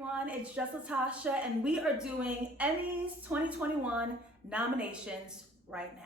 everyone, it's JustLatasha and we are doing Emmys 2021 nominations right now.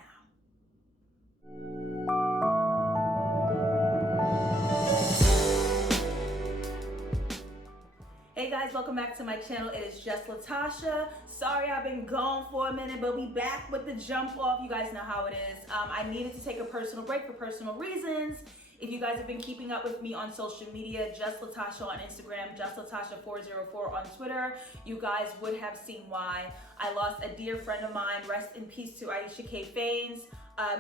Hey guys, welcome back to my channel. It is JustLatasha. Sorry I've been gone for a minute, but we back with the jump off. You guys know how it is. I needed to take a personal break for personal reasons. If you guys have been keeping up with me on social media, JustLatasha on Instagram, JustLatasha404 on Twitter, you guys would have seen why. I lost a dear friend of mine. Rest in peace to Aisha K. Faines.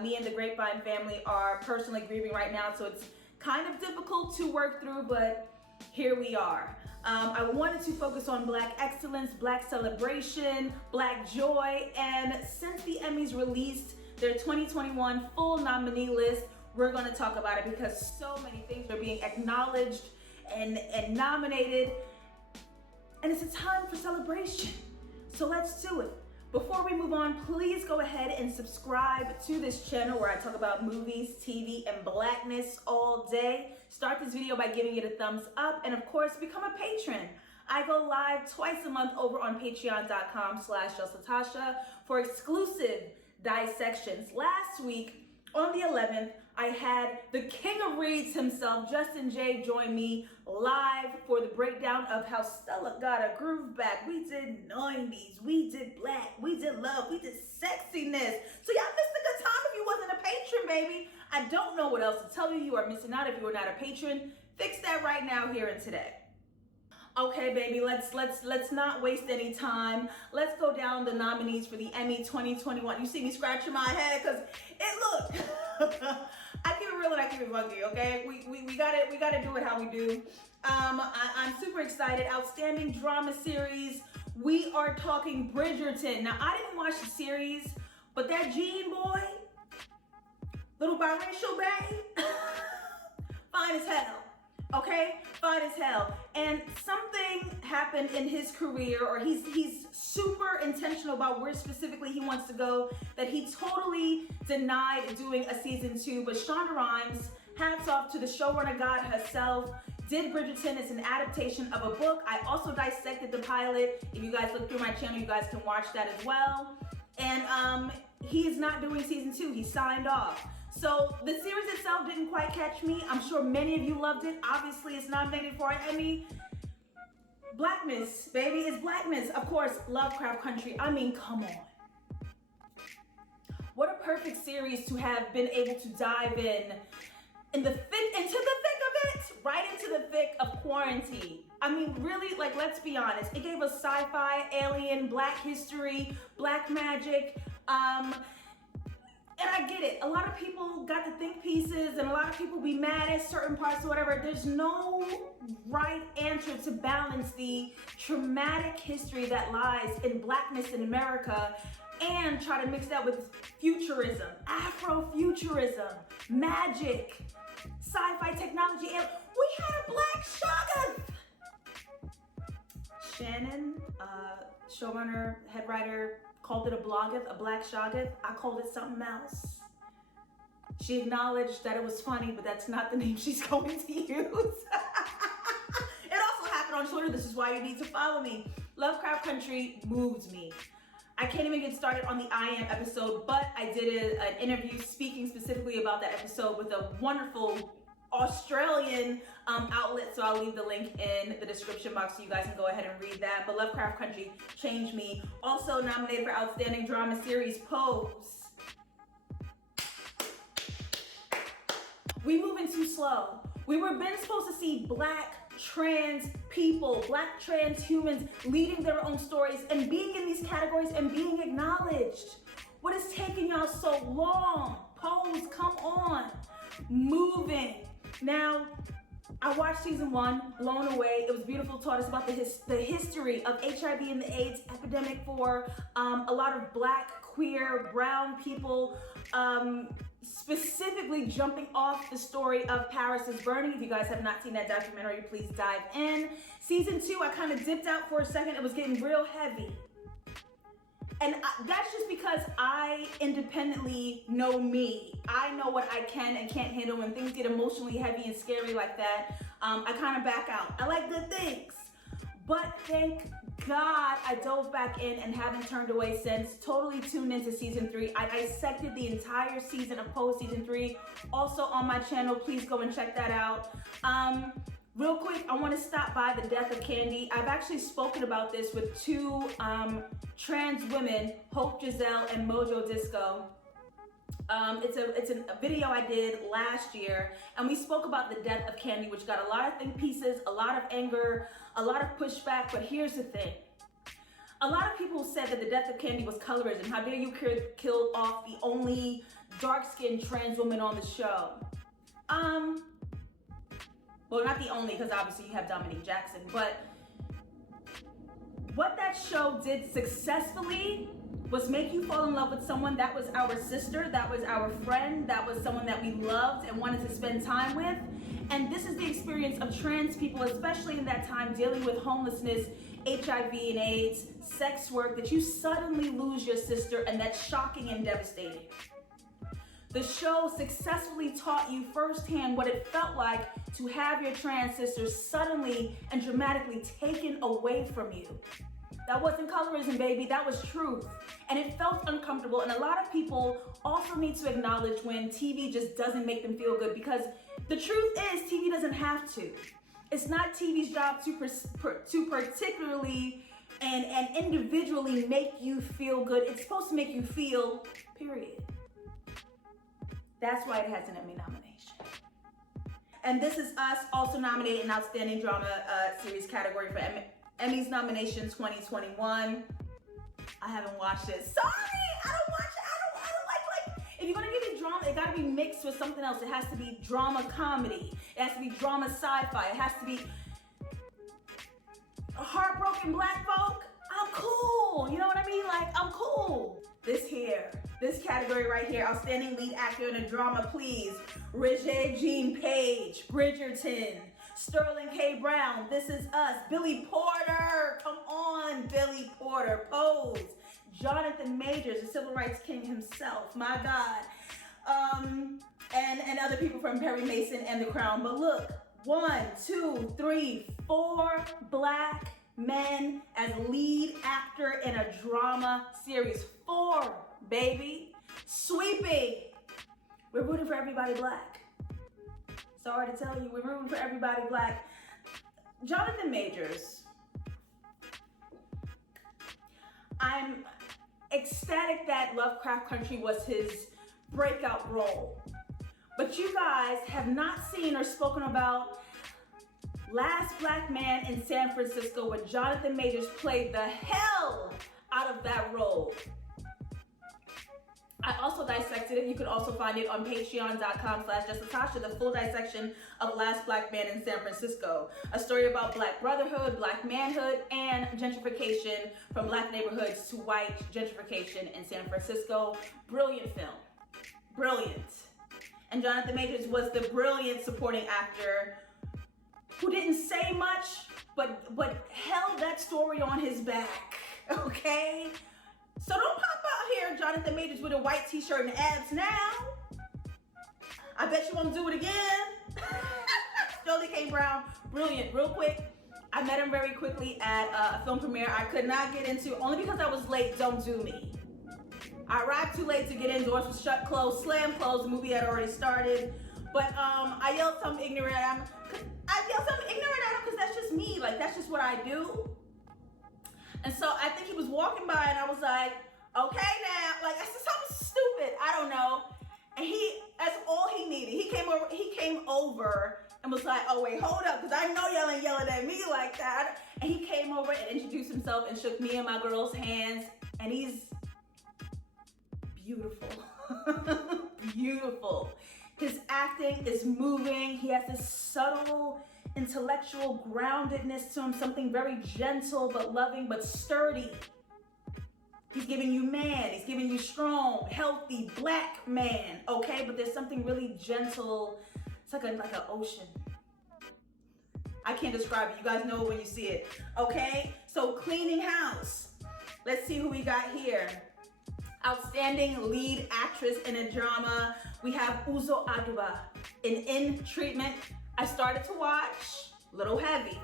Me and the Grapevine family are personally grieving right now, so it's kind of difficult to work through, but here we are. I wanted to focus on Black excellence, Black celebration, Black joy, and since the Emmys released their 2021 full nominee list, we're going to talk about it because so many things are being acknowledged and nominated, and it's a time for celebration. So let's do it. Before we move on, please go ahead and subscribe to this channel where I talk about movies, TV, and Blackness all day. Start this video by giving it a thumbs up, and of course, become a patron. I go live twice a month over on patreon.com/JustLatasha for exclusive dissections. Last week, on the 11th, I had the king of reads himself, Justin J, join me live for the breakdown of how Stella got a groove back. We did 90s, we did Black, we did love, we did sexiness. So y'all missed a good time if you wasn't a patron, baby. I don't know what else to tell you. You are missing out if you are not a patron. Fix that right now, here and today. Okay, baby, let's not waste any time. Let's go down the nominees for the Emmy 2021. You see me scratching my head because it looked. I keep it real and I keep it funky, okay? We gotta do it how we do. I'm super excited. Outstanding drama series. We are talking Bridgerton. Now, I didn't watch the series, but that Gene boy, little biracial bae, fine as hell. Okay, fine as hell. And something happened in his career, or he's super intentional about where specifically he wants to go, that he totally denied doing a season 2. But Shonda Rhimes, hats off to the showrunner god herself, did Bridgerton. It's an adaptation of a book. I also dissected the pilot. If you guys look through my channel, you guys can watch that as well. And he is not doing season 2. He signed off. So the series itself didn't quite catch me. I'm sure many of you loved it. Obviously, it's nominated for an Emmy. Blackness, baby, it's Blackness. Of course, Lovecraft Country. I mean, come on. What a perfect series to have been able to dive into the thick of it, right into the thick of quarantine. I mean, really, like, let's be honest. It gave us sci-fi, alien, Black history, Black magic, and I get it. A lot of people got to think pieces and a lot of people be mad at certain parts or whatever. There's no right answer to balance the traumatic history that lies in Blackness in America and try to mix that with futurism, Afrofuturism, magic, sci-fi technology, and we had a Black Shoggoth. Shannon, showrunner, head writer, called it a Bloggoth, a Black Shoggoth. I called it something else. She acknowledged that it was funny, but that's not the name she's going to use. It also happened on Twitter. This is why you need to follow me. Lovecraft Country moved me. I can't even get started on the I Am episode, but I did an interview speaking specifically about that episode with a wonderful Australian outlet, so I'll leave the link in the description box so you guys can go ahead and read that. But Lovecraft Country changed me. Also nominated for Outstanding Drama Series, Pose. We moving too slow. We were been supposed to see Black trans people, Black trans humans leading their own stories and being in these categories and being acknowledged. What is taking y'all so long? Pose, come on. Moving. Now, I watched season 1, blown away. It was beautiful. Taught us about the history of HIV and the AIDS epidemic for a lot of Black, queer, brown people, specifically jumping off the story of Paris is Burning. If you guys have not seen that documentary, please dive in. Season 2, I kind of dipped out for a second. It was getting real heavy. And that's just because I independently know me. I know what I can and can't handle. When things get emotionally heavy and scary like that, I kind of back out. I like good things. But thank God I dove back in and haven't turned away since. Totally tuned into season 3. I dissected the entire season of Pose season 3. Also on my channel, please go and check that out. Real quick, I want to stop by the death of Candy. I've actually spoken about this with 2 trans women, Hope Giselle and Mojo Disco. It's a video I did last year, and we spoke about the death of Candy, which got a lot of think pieces, a lot of anger, a lot of pushback. But here's the thing. A lot of people said that the death of Candy was colorism. How dare you kill off the only dark-skinned trans woman on the show? Well, not the only, because obviously you have Dominique Jackson, but what that show did successfully was make you fall in love with someone that was our sister, that was our friend, that was someone that we loved and wanted to spend time with. And this is the experience of trans people, especially in that time, dealing with homelessness, HIV and AIDS, sex work, that you suddenly lose your sister, and that's shocking and devastating. The show successfully taught you firsthand what it felt like to have your trans sister suddenly and dramatically taken away from you. That wasn't colorism, baby, that was truth. And it felt uncomfortable, and a lot of people also need to acknowledge when TV just doesn't make them feel good, because the truth is TV doesn't have to. It's not TV's job to particularly and individually make you feel good. It's supposed to make you feel, period. That's why it has an Emmy nomination. And This Is Us also nominated in Outstanding Drama Series category for Emmys nomination 2021. I haven't watched it. Sorry, I don't watch it. I don't like, if you're gonna give me drama, it gotta be mixed with something else. It has to be drama comedy. It has to be drama sci-fi. It has to be heartbroken black folk. I'm cool. You know what I mean? Like, I'm cool. This category right here, Outstanding Lead Actor in a Drama, please. Regé-Jean Page, Bridgerton. Sterling K. Brown, This Is Us. Billy Porter, come on, Billy Porter, Pose. Jonathan Majors, the civil rights king himself, my God. And other people from Perry Mason and The Crown. But look, 1, 2, 3, 4 black men as lead actor in a drama series. 4, baby. Sweeping. We're rooting for everybody black. Sorry to tell you, we're rooting for everybody black. Jonathan Majors. I'm ecstatic that Lovecraft Country was his breakout role. But you guys have not seen or spoken about Last Black Man in San Francisco, where Jonathan Majors played the hell out of that role. I also dissected it. You can also find it on patreon.com/JustLatasha, the full dissection of Last Black Man in San Francisco. A story about black brotherhood, black manhood, and gentrification from black neighborhoods to white gentrification in San Francisco. Brilliant film. Brilliant. And Jonathan Majors was the brilliant supporting actor who didn't say much, but held that story on his back, okay? So don't pop out here, Jonathan Majors, with a white t-shirt and abs now. I bet you won't do it again. Sterling K. Brown, brilliant. Real quick, I met him very quickly at a film premiere I could not get into, only because I was late. Don't do me. I arrived too late to get in. Doors were shut, closed, slam closed. The movie had already started. But I yelled something ignorant at him. Because that's just me. Like, that's just what I do. And so I think he was walking by, and I was like, okay now. Like, I said something stupid. I don't know. And that's all he needed. He came over and was like, oh wait, hold up, because I know y'all ain't yelling at me like that. And he came over and introduced himself and shook me and my girl's hands. And he's beautiful. Beautiful. His acting is moving. He has this subtle intellectual groundedness to him, something very gentle but loving but sturdy. He's giving you man, he's giving you strong, healthy black man, okay? But there's something really gentle. It's like an ocean. I can't describe it. You guys know it when you see it, okay? So Cleaning House. Let's see who we got here. Outstanding lead actress in a drama. We have Uzo Aduba in Treatment. I started to watch, little heavy.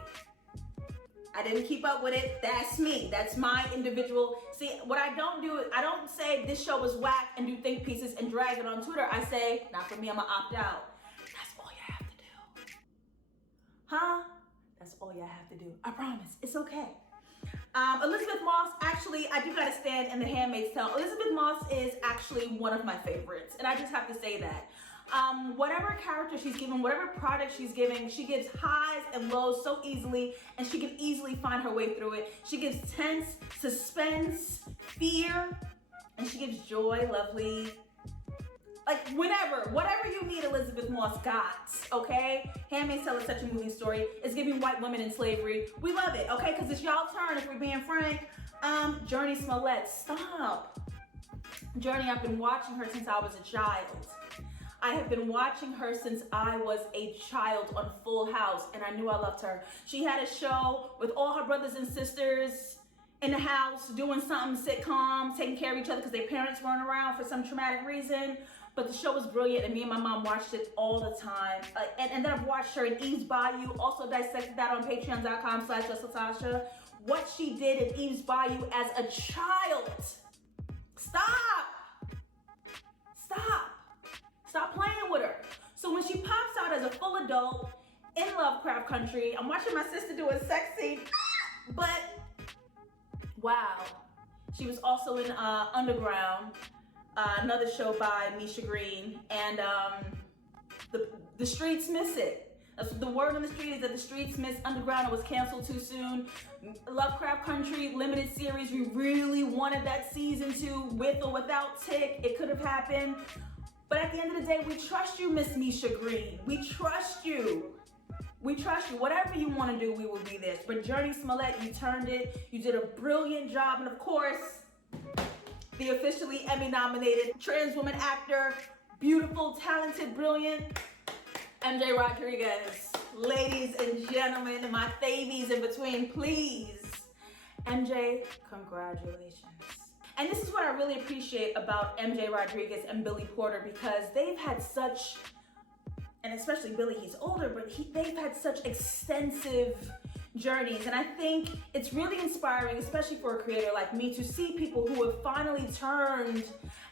I didn't keep up with it. That's me. That's my individual. See, what I don't do is I don't say this show was whack and do think pieces and drag it on Twitter. I say, not for me, I'm gonna opt out. That's all you have to do. Huh? That's all you have to do. I promise. It's okay. Elizabeth Moss, actually, I do gotta stand in The Handmaid's Tale. Elizabeth Moss is actually one of my favorites, and I just have to say that. Whatever character she's given, whatever product she's giving, she gives highs and lows so easily, and she can easily find her way through it. She gives tense, suspense, fear, and she gives joy, lovely, like whatever you need, Elizabeth Moss got, okay? Handmaid's Tale is such a moving story. It's giving white women in slavery. We love it, okay? Because it's y'all turn, if we're being frank. Journey Smollett, stop. Journey, I've been watching her since I was a child. I have been watching her since I was a child on Full House, and I knew I loved her. She had a show with all her brothers and sisters in the house doing something sitcom, taking care of each other because their parents weren't around for some traumatic reason. But the show was brilliant, and me and my mom watched it all the time. And then I've watched her in Eve's Bayou, also dissected that on patreon.com/JustLatasha. What she did in Eve's Bayou as a child. Stop playing with her. So when she pops out as a full adult in Lovecraft Country, I'm watching my sister do a sex scene, but wow. She was also in Underground, another show by Misha Green, and the streets miss it. That's the word on the street is that the streets miss Underground. It was canceled too soon. Lovecraft Country limited series. We really wanted that season 2 with or without Tick. It could have happened. But at the end of the day, we trust you, Miss Misha Green. We trust you. We trust you. Whatever you want to do, we will be there. But Journey Smollett, you turned it. You did a brilliant job. And of course, the officially Emmy-nominated trans woman actor, beautiful, talented, brilliant, MJ Rodriguez. Ladies and gentlemen, my favies in between, please. MJ, congratulations. And this is what I really appreciate about MJ Rodriguez and Billy Porter, because they've had such, and especially Billy, he's older, but they've had such extensive journeys. And I think it's really inspiring, especially for a creator like me, to see people who have finally turned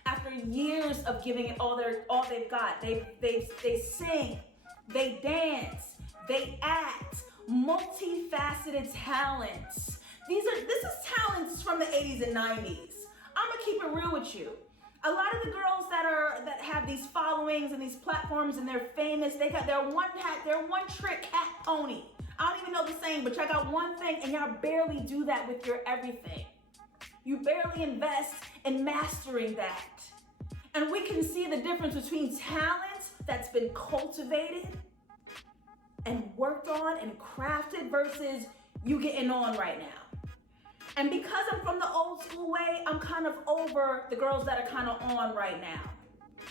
after years of giving it all they've got. They sing, they dance, they act, multifaceted talents. This is talents from the 80s and 90s. I'm gonna keep it real with you. A lot of the girls that have these followings and these platforms and they're famous, they're one trick cat pony. I don't even know the saying, but y'all got one thing and y'all barely do that with your everything. You barely invest in mastering that. And we can see the difference between talent that's been cultivated and worked on and crafted versus you getting on right now. And because I'm from the old school way, I'm kind of over the girls that are kind of on right now.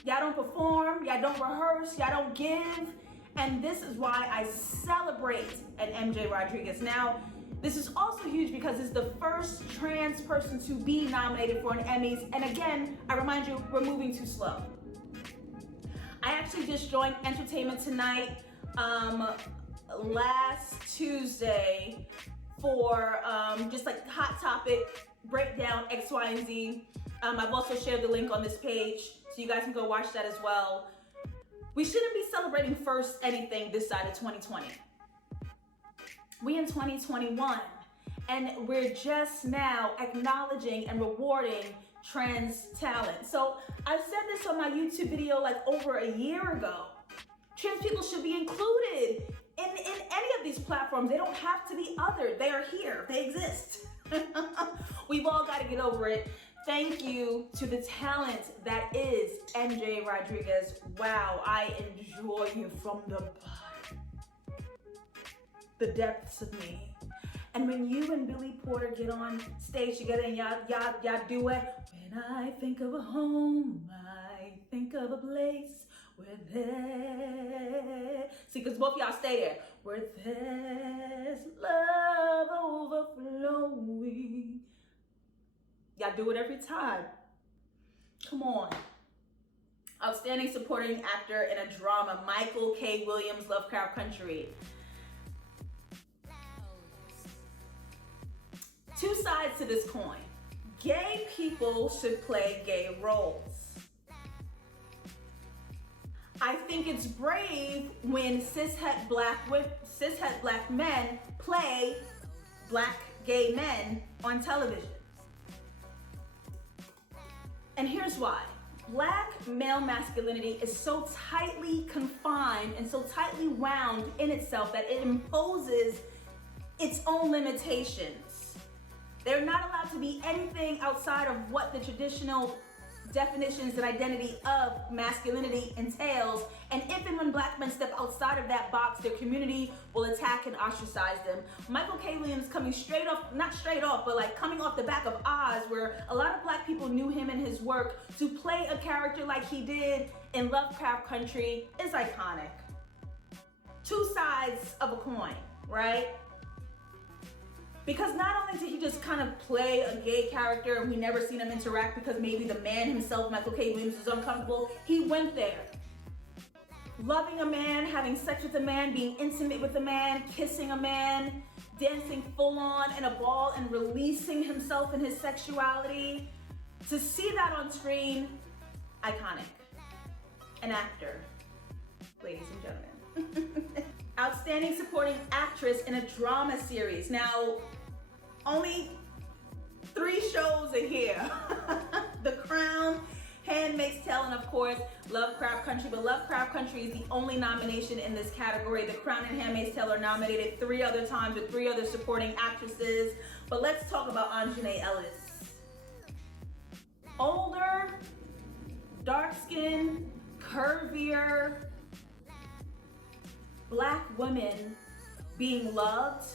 Y'all don't perform, y'all don't rehearse, y'all don't give. And this is why I celebrate an MJ Rodriguez. Now, this is also huge because it's the first trans person to be nominated for an Emmys. And again, I remind you, we're moving too slow. I actually just joined Entertainment Tonight last Tuesday for just like hot topic breakdown X, Y, and Z. I've also shared the link on this page so you guys can go watch that as well. We shouldn't be celebrating first anything this side of 2020. We in 2021, and we're just now acknowledging and rewarding trans talent. So I've said this on my YouTube video like over a year ago. Trans people should be included in any of these platforms. They don't have to be othered. They are here. They exist. We've all got to get over it. Thank you to the talent that is MJ Rodriguez. Wow, I enjoy you from the bottom, the depths of me. And when you and Billy Porter get on stage together and y'all do it, when I think of a home, I think of a place where there, see, because both y'all stay there, where there's love overflowing. Y'all do it every time. Come on. Outstanding supporting actor in a drama, Michael K. Williams, Lovecraft Country. sides to this coin. Gay people should play gay roles. I think it's brave when cishet black men play black gay men on television. And here's why. Black male masculinity is so tightly confined and so tightly wound in itself that it imposes its own limitations. They're not allowed to be anything outside of what the traditional definitions and identity of masculinity entails. And if and when black men step outside of that box, their community will attack and ostracize them. Michael K. Williams coming straight off, not straight off, but like coming off the back of Oz, where a lot of black people knew him and his work, to play a character like he did in Lovecraft Country is iconic. Two sides of a coin, right? Because not only did he just kind of play a gay character and we never seen him interact because maybe the man himself, Michael K. Williams, was uncomfortable, he went there. Loving a man, having sex with a man, being intimate with a man, kissing a man, dancing full on in a ball and releasing himself in his sexuality. To see that on screen, iconic. An actor, ladies and gentlemen. Outstanding supporting actress in a drama series. Now, only 3 shows are here. The Crown, Handmaid's Tale, and of course, Lovecraft Country. But Lovecraft Country is the only nomination in this category. The Crown and Handmaid's Tale are nominated 3 other times with 3 other supporting actresses. But let's talk about Anjanae Ellis. Older, dark-skinned, curvier, black women being loved,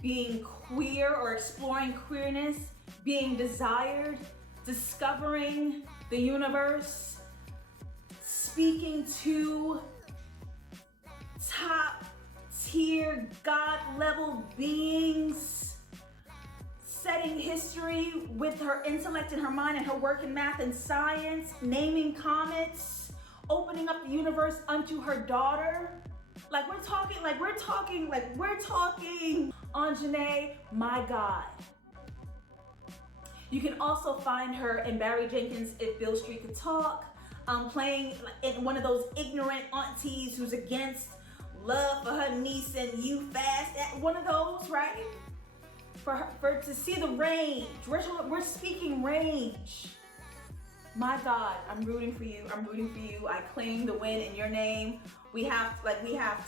being queer or exploring queerness, being desired, discovering the universe, speaking to top tier God level beings, setting history with her intellect and her mind and her work in math and science, naming comets, opening up the universe unto her daughter. We're talking Anjanae, my God. You can also find her in Barry Jenkins' If Beale Street Could Talk, playing in one of those ignorant aunties who's against love for her niece and you fast, one of those, right? For to see the range, we're speaking range. My God, I'm rooting for you. I claim the win in your name. We have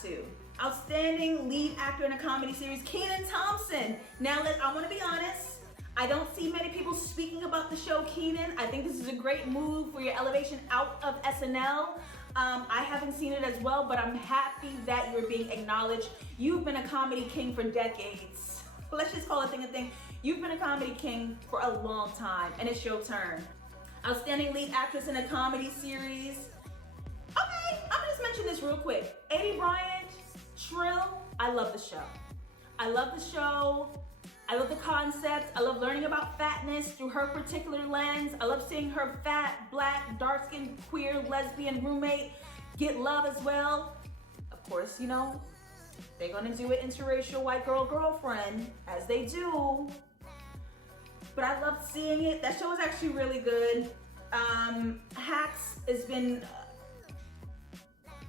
to. Outstanding lead actor in a comedy series, Kenan Thompson. Now, I want to be honest. I don't see many people speaking about the show Kenan. I think this is a great move for your elevation out of SNL. I haven't seen it as well, but I'm happy that you're being acknowledged. You've been a comedy king for decades. Let's just call a thing. You've been a comedy king for a long time, and it's your turn. Outstanding lead actress in a comedy series. Okay, I'm gonna just mention this real quick. Aidy Bryant, Trill, I love the show. I love the concept. I love learning about fatness through her particular lens. I love seeing her fat, black, dark-skinned, queer, lesbian roommate get love as well. Of course, they're gonna do an interracial white girlfriend, as they do. But I loved seeing it. That show is actually really good. Hacks has been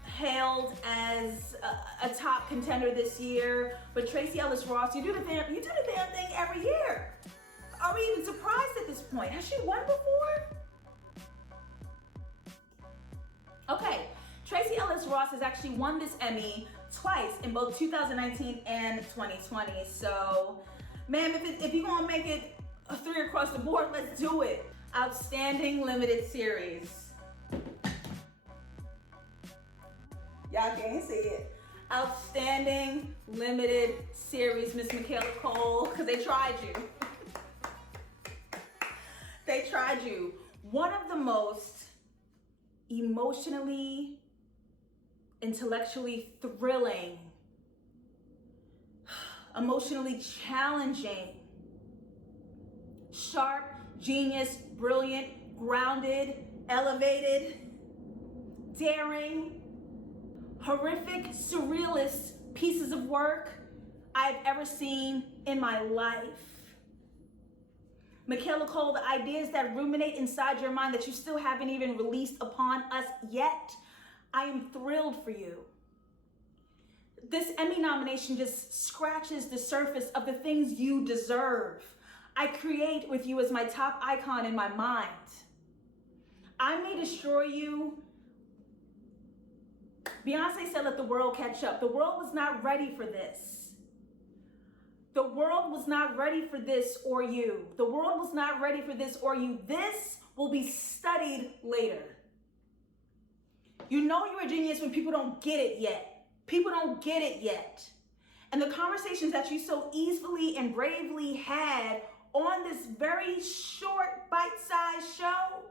hailed as a top contender this year. But Tracee Ellis Ross, you do the damn thing every year. Are we even surprised at this point? Has she won before? Okay, Tracee Ellis Ross has actually won this Emmy twice in both 2019 and 2020. So, ma'am, if you're gonna make it a 3 across the board, let's do it. Outstanding limited series. Y'all can't see it. Outstanding limited series, Miss Michaela Cole, because they tried you. They tried you. One of the most emotionally, intellectually thrilling, emotionally challenging, sharp, genius, brilliant, grounded, elevated, daring, horrific, surrealist pieces of work I've ever seen in my life. Michaela Cole, the ideas that ruminate inside your mind that you still haven't even released upon us yet, I am thrilled for you. This Emmy nomination just scratches the surface of the things you deserve. I create with you as my top icon in my mind. I may destroy you. Beyonce said, let the world catch up. The world was not ready for this. The world was not ready for this or you. The world was not ready for this or you. This will be studied later. You know you're a genius when people don't get it yet. People don't get it yet. And the conversations that you so easily and bravely had on this very short, bite-sized show,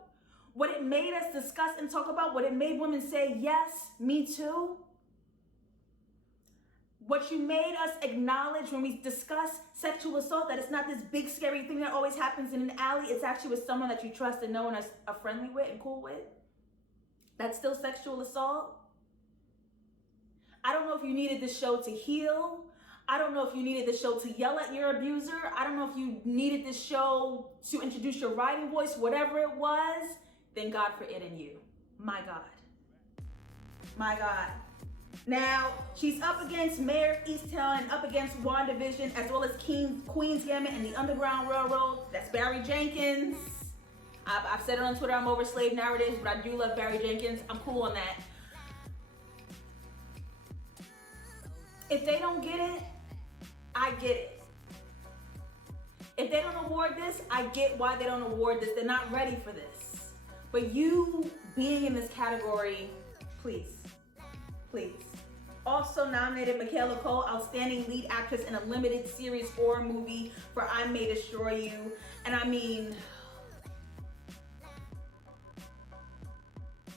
what it made us discuss and talk about, what it made women say, yes, me too. What you made us acknowledge when we discuss sexual assault, that it's not this big scary thing that always happens in an alley. It's actually with someone that you trust and know and are friendly with and cool with. That's still sexual assault. I don't know if you needed this show to heal. I don't know if you needed this show to yell at your abuser. I don't know if you needed this show to introduce your writing voice, whatever it was. Thank God for it and you. My God. My God. Now, she's up against Mayor of Easttown and up against WandaVision, as well as Queen's Gambit and the Underground Railroad. That's Barry Jenkins. I've said it on Twitter, I'm over slave narratives, but I do love Barry Jenkins. I'm cool on that. If they don't get it, I get it. If they don't award this, I get why they don't award this. They're not ready for this. But you being in this category, please, please. Also nominated Michaela Cole, Outstanding Lead Actress in a Limited Series or Movie for I May Destroy You. And I mean,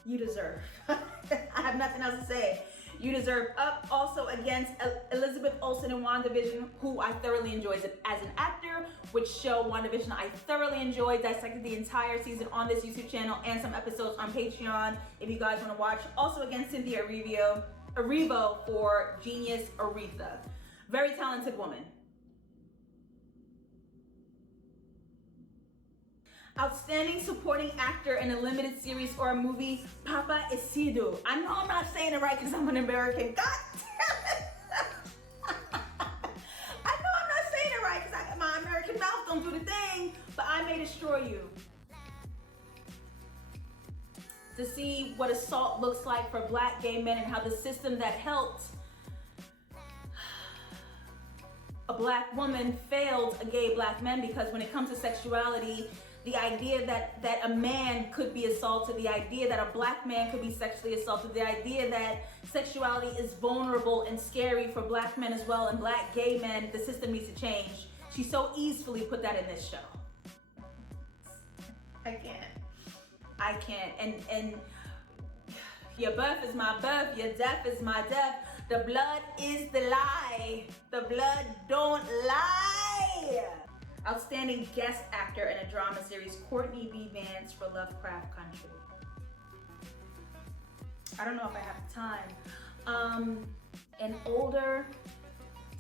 you deserve. I have nothing else to say. You deserve. Up also against Elizabeth Olsen in WandaVision, who I thoroughly enjoyed as an actor, which show WandaVision I thoroughly enjoyed. Dissected the entire season on this YouTube channel and some episodes on Patreon if you guys want to watch. Also against Cynthia Erivo for Genius Aretha. Very talented woman. Outstanding Supporting Actor in a Limited Series or a Movie, Papa Isidu. I know I'm not saying it right because I'm an American. God damn it! I know I'm not saying it right because my American mouth don't do the thing, but I May Destroy You. To see what assault looks like for Black gay men and how the system that helped a Black woman failed a gay Black man, because when it comes to sexuality, the idea that a man could be assaulted, the idea that a Black man could be sexually assaulted, the idea that sexuality is vulnerable and scary for Black men as well and Black gay men, the system needs to change. She so easily put that in this show. I can't. And your birth is my birth, your death is my death. The blood is the lie. The blood don't lie. Outstanding Guest Actor in a Drama Series, Courtney B. Vance for Lovecraft Country. I don't know if I have time. An older,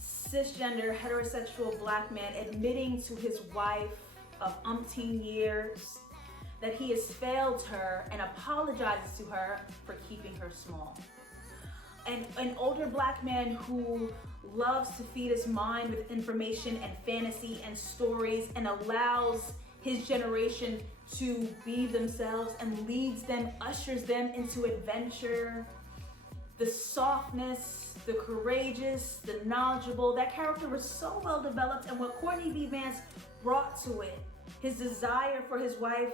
cisgender, heterosexual Black man admitting to his wife of umpteen years that he has failed her and apologizes to her for keeping her small. And an older Black man who loves to feed his mind with information and fantasy and stories and allows his generation to be themselves and leads them, ushers them into adventure. The softness, the courageous, the knowledgeable, that character was so well developed, and what Courtney B. Vance brought to it, his desire for his wife,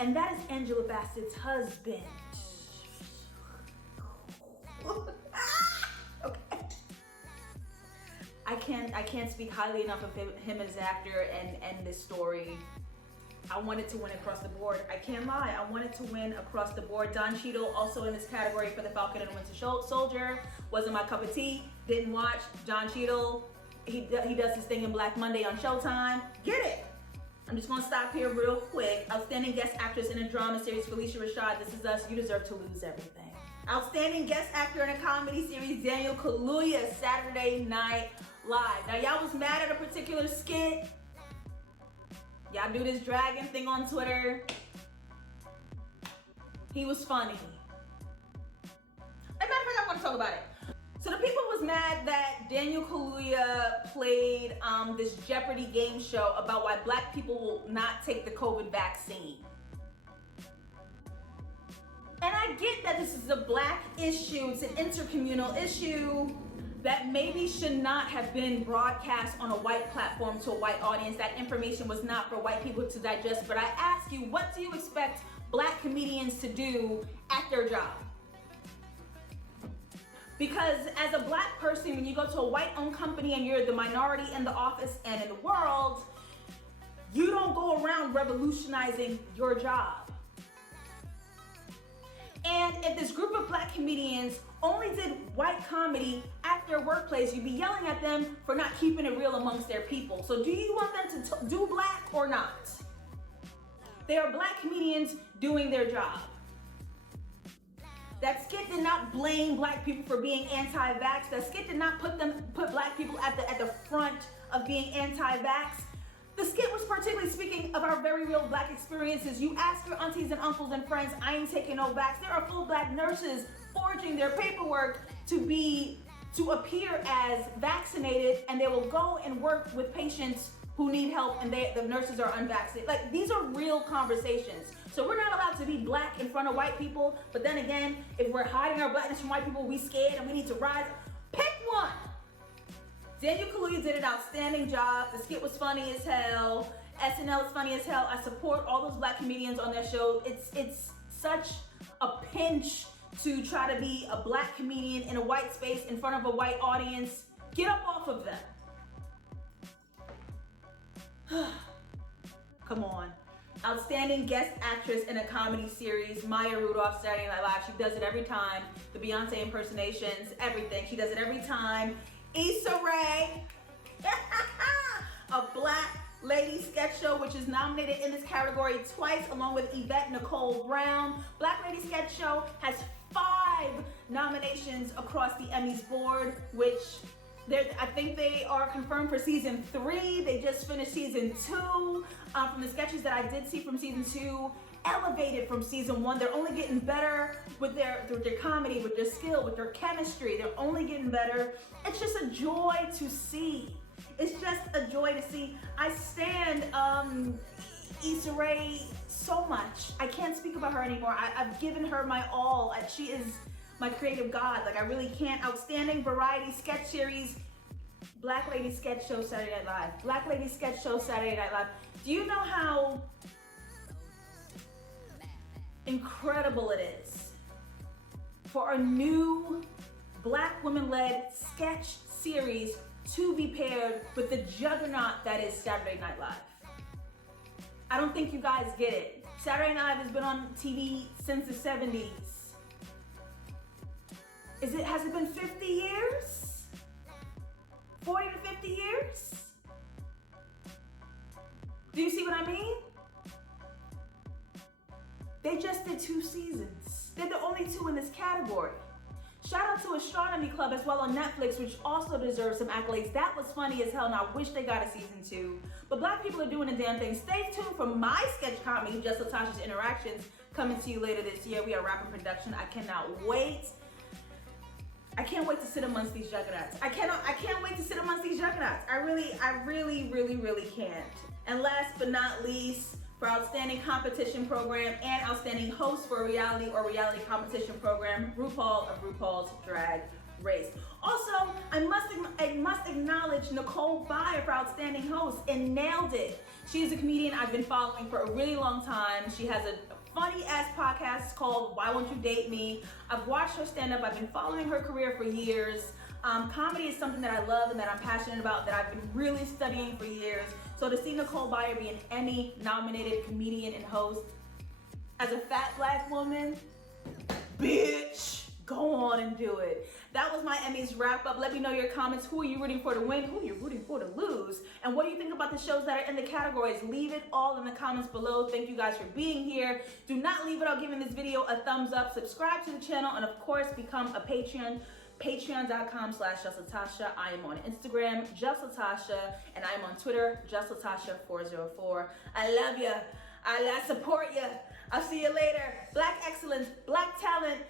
and that is Angela Bassett's husband. Okay. I can't speak highly enough of him as an actor and this story. I wanted to win across the board. I can't lie, I wanted to win across the board. Don Cheadle also in this category for The Falcon and the Winter Soldier. Wasn't my cup of tea. Didn't watch. Don Cheadle, he does his thing in Black Monday on Showtime. Get it? I'm just gonna stop here real quick. Outstanding Guest Actress in a Drama Series, Felicia Rashad, This Is Us, You Deserve to Lose Everything. Outstanding Guest Actor in a Comedy Series, Daniel Kaluuya, Saturday Night Live. Now y'all was mad at a particular skit. Y'all do this dragon thing on Twitter. He was funny. As a matter of fact, I want to talk about it. So the people was mad that Daniel Kaluuya played this Jeopardy game show about why black people will not take the COVID vaccine. And I get that this is a black issue, it's an intercommunal issue that maybe should not have been broadcast on a white platform to a white audience. That information was not for white people to digest. But I ask you, what do you expect black comedians to do at their job? Because as a black person, when you go to a white-owned company and you're the minority in the office and in the world, you don't go around revolutionizing your job. And if this group of black comedians only did white comedy at their workplace, you'd be yelling at them for not keeping it real amongst their people. So do you want them to do black or not? They are black comedians doing their job. That skit did not blame black people for being anti-vax. That skit did not put black people at the front of being anti-vax. The skit was particularly speaking of our very real black experiences. You ask your aunties and uncles and friends, I ain't taking no vax. There are full black nurses forging their paperwork to appear as vaccinated, and they will go and work with patients who need help, and the nurses are unvaccinated. Like, these are real conversations. So we're not allowed to be black in front of white people, but then again, if we're hiding our blackness from white people, we scared and we need to rise. Pick one. Daniel Kaluuya did an outstanding job. The skit was funny as hell. SNL is funny as hell. I support all those black comedians on their show. It's such a pinch to try to be a black comedian in a white space in front of a white audience. Get up off of them. Come on. Outstanding guest actress in a comedy series, Maya Rudolph, Saturday Night Live. She does it every time. The Beyonce impersonations, everything. She does it every time. Issa Rae, a black lady sketch show, which is nominated in this category twice, along with Yvette Nicole Brown. Black Lady Sketch Show has 5 nominations across the Emmys board, which I think they are confirmed for season 3. They just finished season 2. From the sketches that I did see from season 2, elevated from season 1. They're only getting better with their comedy, with their skill, with their chemistry. They're only getting better. It's just a joy to see. It's just a joy to see. I stand Issa Rae so much. I can't speak about her anymore. I've given her my all. She is my creative god. Like, I really can't. Outstanding variety sketch series, Black Lady Sketch Show, Saturday Night Live. Black Lady Sketch Show, Saturday Night Live. Do you know how incredible it is for a new black woman-led sketch series to be paired with the juggernaut that is Saturday Night Live? I don't think you guys get it. Saturday Night Live has been on TV since the 70s. Has it been 50 years? 40 to 50 years? Do you see what I mean? They just did 2 seasons. They're the only 2 in this category. Shout out to Astronomy Club as well on Netflix, which also deserves some accolades. That was funny as hell, and I wish they got a season 2. But black people are doing the damn thing. Stay tuned for my sketch comedy, JustLatasha's Interactions, coming to you later this year. We are wrapping production. I cannot wait. I can't wait to sit amongst these juggernauts. I can't wait to sit amongst these juggernauts. I really can't. And last but not least, for Outstanding Competition Program and Outstanding Host for a Reality or Reality Competition Program, RuPaul of RuPaul's Drag Race. Also, I must acknowledge Nicole Byer for Outstanding Host, and nailed it. She is a comedian I've been following for a really long time. She has a funny ass podcast called Why Won't You Date Me? I've watched her stand up. I've been following her career for years. Comedy is something that I love and that I'm passionate about, that I've been really studying for years. So to see Nicole Byer be an Emmy nominated comedian and host as a fat black woman, bitch, go on and do it. That was my Emmys wrap up. Let me know your comments. Who are you rooting for to win? Who are you rooting for to lose? And what do you think about the shows that are in the categories? Leave it all in the comments below. Thank you guys for being here. Do not leave without giving this video a thumbs up. Subscribe to the channel, and of course, become a Patreon Patreon.com/JustLatasha. I am on Instagram, JustLatasha, and I am on Twitter, JustLatasha404. I love you. I support you. I'll see you later. Black excellence, black talent.